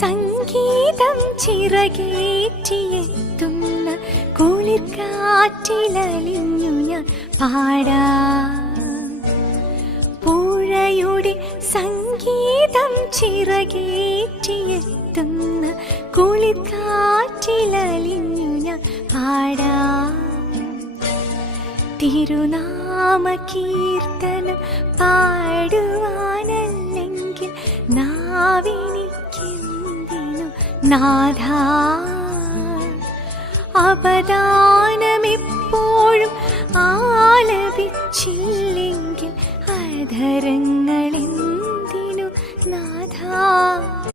സംഗീതം ചിറകേറ്റിയെത്തുന്ന കുളിർക്കാറ്റിലലിഞ്ഞു ഞാൻ പാടാം. പുഴയുടെ സംഗീതം ചിറകേറ്റിയെത്തുന്ന കുളിർക്കാറ്റിലലിഞ്ഞു ഞാൻ പാടാം. തിരുനാമ കീർത്തനം പാടുവാനല്ലെങ്കിൽ നാവിനിക്കെന്തിനു നാഥാ? അപദാനമെപ്പോഴും ആലപിച്ചില്ലെങ്കിൽ അധരങ്ങളെന്തിനു നാഥാ?